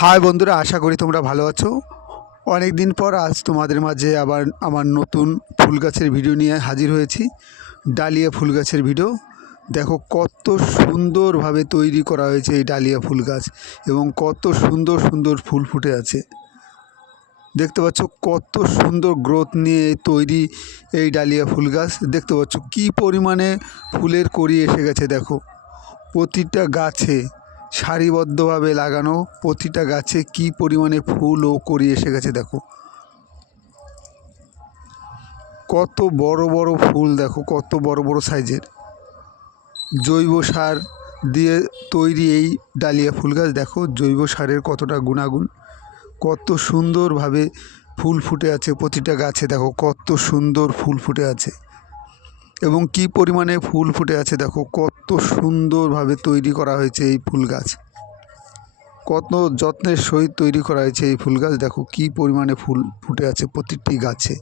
High বন্ধুরা, আশা করি তোমরা ভালো আছো। অনেক দিন পর আজ তোমাদের মাঝে আবার আমার নতুন ফুল গাছের ভিডিও নিয়ে হাজির হয়েছি। ডালিয়া ফুল গাছের ভিডিও। দেখো কত সুন্দরভাবে তৈরি করা হয়েছে এই ডালিয়া ফুল গাছ, এবং কত সুন্দর সুন্দর ফুল ফুটে আছে। দেখতে পাচ্ছ কত সুন্দর গ্রোথ নিয়ে তৈরি এই ডালিয়া ফুল গাছ। দেখতে পাচ্ছ কী পরিমাণে ফুলের কড়ি এসে গেছে। দেখো প্রতিটা গাছে সারিবদ্ধভাবে লাগানো, প্রতিটা গাছে কি পরিমাণে ফুল ও কড়ি এসে গেছে। দেখো কত বড় বড় ফুল, দেখো কত বড় বড় সাইজের। জৈব সার দিয়ে তৈরি এই ডালিয়া ফুল গাছ। দেখো জৈব সারের কতটা গুণাগুণ, কত সুন্দরভাবে ফুল ফুটে আছে প্রতিটা গাছে। দেখো কত সুন্দর ফুল ফুটে আছে এবং কি পরিমাণে ফুল ফুটে আছে। দেখো কত সুন্দরভাবে তৈরি করা হয়েছে এই ফুল গাছ, কত যত্নের সহিত তৈরি করা হয়েছে এই ফুল গাছ। দেখো কি পরিমাণে ফুল ফুটে আছে প্রতিটি গাছে।